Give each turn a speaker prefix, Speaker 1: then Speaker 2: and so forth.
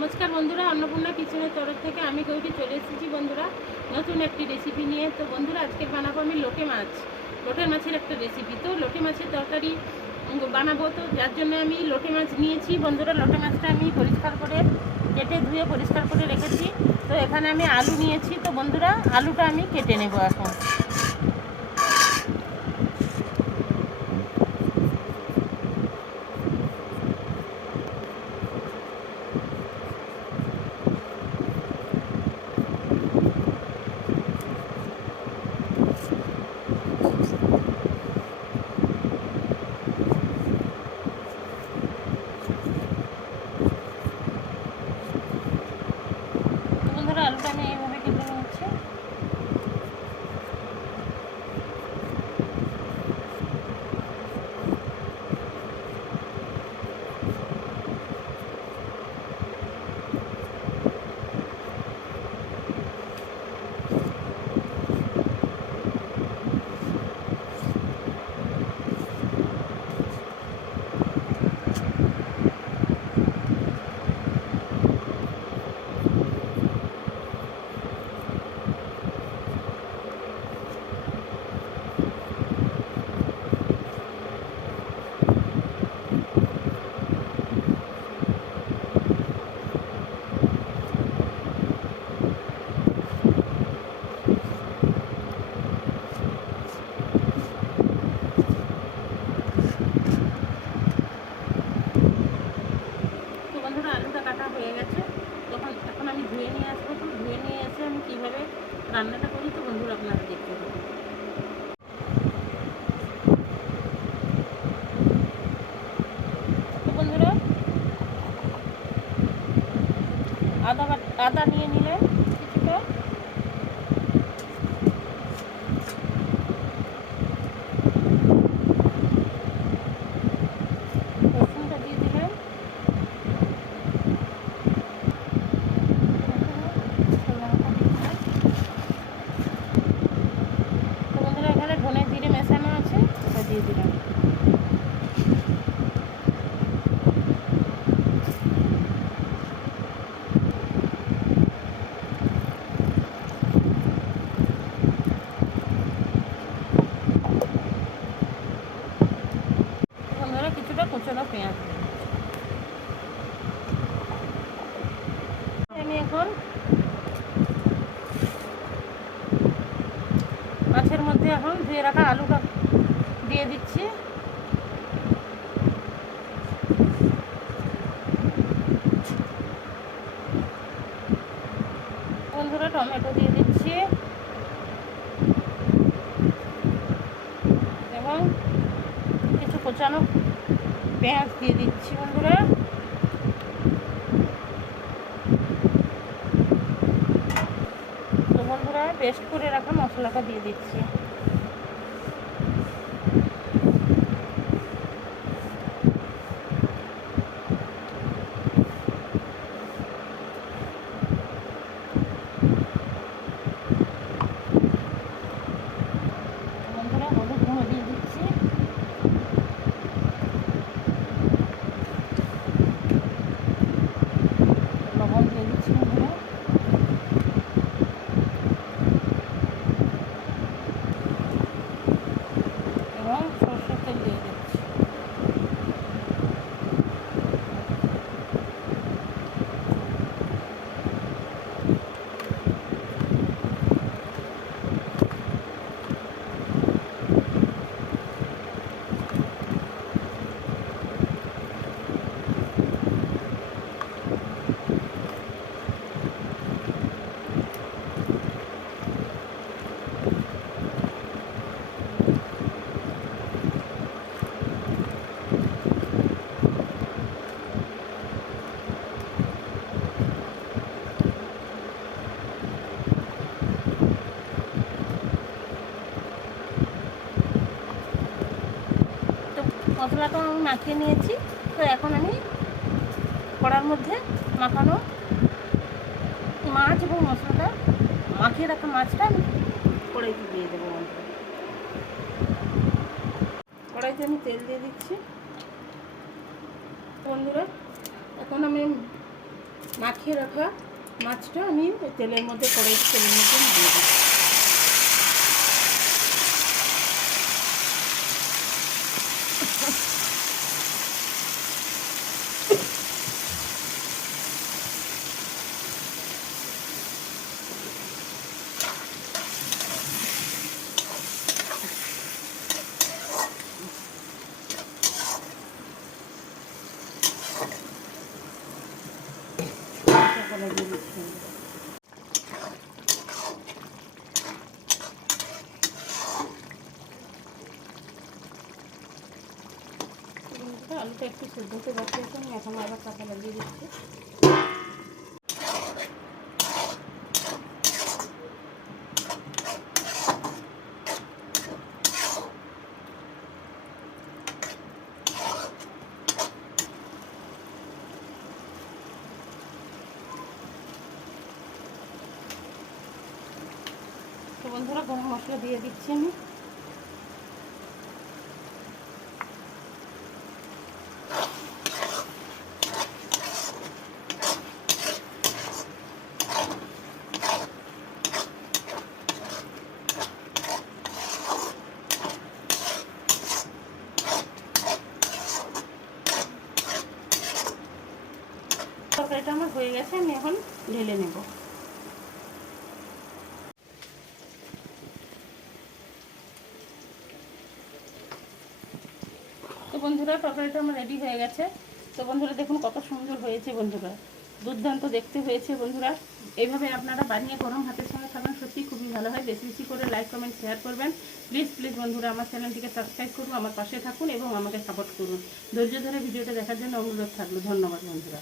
Speaker 1: নমস্কার বন্ধুরা, অন্নপূর্ণা কিচেনের তরফ থেকে আমি গৌরী চলে এসেছি বন্ধুরা, নতুন একটি রেসিপি নিয়ে। তো বন্ধুরা, আজকে বানাবো আমি লোটে মাছ, লোটে মাছের একটা রেসিপি তো লোটে মাছের তরকারি বানাবো। তো যার জন্য আমি লোটে মাছ নিয়েছি। বন্ধুরা, লোটে মাছটা আমি পরিষ্কার করে কেটে ধুয়ে পরিষ্কার করে রেখেছি। তো এখানে আমি আলু নিয়েছি। তো বন্ধুরা, আলুটা আমি কেটে নেব এখন তো বন্ধুরা আলুটা আমি এইভাবে কেটে নিচ্ছি তো বন্ধুরা আলুটা কাটা হয়ে গেছে তখন এখন আমি ধুয়ে নিয়ে আসব তো ধুয়ে নিয়ে এসে আমি কীভাবে রান্নাটা করি তো বন্ধুরা আপনারা দেখতে পাবেন বন্ধুরা আদা আদা নিয়ে নিলেন কিছুটা রসুনটা দিয়ে দিলেন তো বন্ধুরা এখানে ধনে জিরে মেশানো আছে ওটা দিয়ে দিলাম কিছুটা পেঁয়াজ। আমি এখন মাছের মধ্যে এখন ধুয়ে রাখা আলুটা দিয়ে দিচ্ছি। বন্ধুরা, টমেটো দিয়ে দিচ্ছি। এবং কিছু কোচানো পেঁয়াজ দিয়ে দিচ্ছি বন্ধুরা। তো বন্ধুরা, পেস্ট করে রাখা মশলাটা দিয়ে দিচ্ছি বন্ধুরা হলুদ গুঁড়ো দিয়ে দিচ্ছি লবণ দিয়ে দিচ্ছি বন্ধুরা এবং সরষের তেল দিয়ে দিচ্ছি তো মশলাটা আমি মাখিয়ে নিয়েছি, তো এখন আমি কড়ার মধ্যে মাখানো মাছ এবং মশলাটা, মাখিয়ে রাখা মাছটা আমি কড়াইতে দিয়ে দেবো কড়াইতে আমি তেল দিয়ে দিচ্ছি। বন্ধুরা, এখন আমি মাখিয়ে রাখা মাছটা আমি তেলের মধ্যে কড়াই তেলের মধ্যে দিয়ে দিচ্ছি। কড়াই দিয়ে দিচ্ছি আলুটা একটু সিদ্ধ করে বাকি আমি এখন আবার কাঁচা লাগিয়ে দিচ্ছি। বন্ধুরা গরম মশলা দিয়ে দিচ্ছি আমি। তরকারিটা আমার হয়ে গেছে আমি এখন ঢেলে নেব। বন্ধুরা তরকারিটা আমার রেডি হয়ে গেছে। তো বন্ধুরা, দেখুন কত সুন্দর হয়েছে বন্ধুরা। দুর্দান্ত দেখতে হয়েছে বন্ধুরা। এইভাবে আপনারা বানিয়ে গরম হাতের সঙ্গে খাবেন সত্যি খুবই ভালো হয়। বেশি বেশি করে লাইক কমেন্ট শেয়ার করবেন। প্লিজ প্লিজ বন্ধুরা, আমার চ্যানেলটিকে সাবস্ক্রাইব করুন, আমার পাশে থাকুন এবং আমাকে সাপোর্ট করুন। ধৈর্য ধরে ভিডিওটা দেখার জন্য অনুরোধ থাকল। ধন্যবাদ বন্ধুরা।